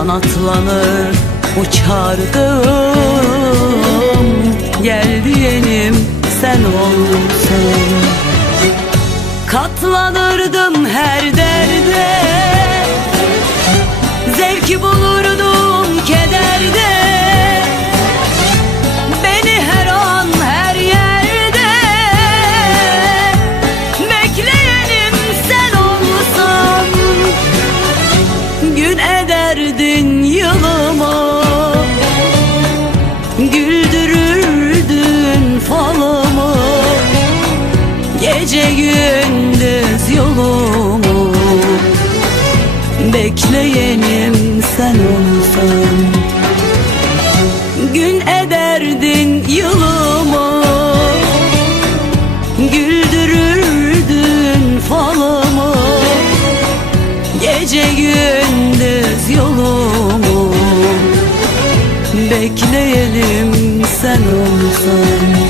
Kanatlanır uçardım. Gel diyenim sen olsan Katlanırdım her derde. Zevki bulurdum Bekleyenim sen olsan. Gün ederdin yılımı Güldürürdün falımı Gece gündüz yolumu Bekleyelim sen olsan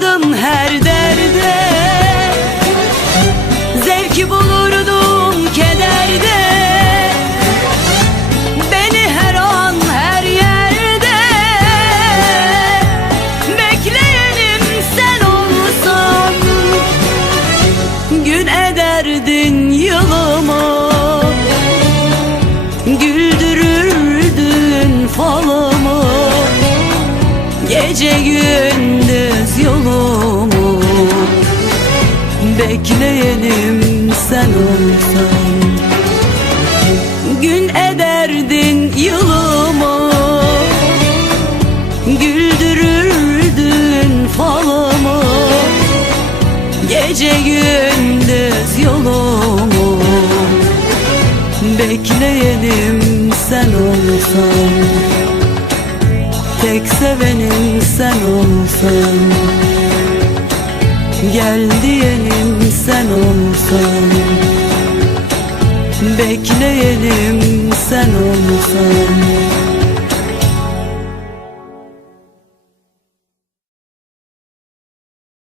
Katlanırdım her Bekleyenim sen olsan Gün ederdin yılımı Güldürürdün falımı Gece gündüz yolumu Bekleyelim sen olsan Tek sevenim sen olsan Gel diyelim sen olsan Bekleyelim sen olsan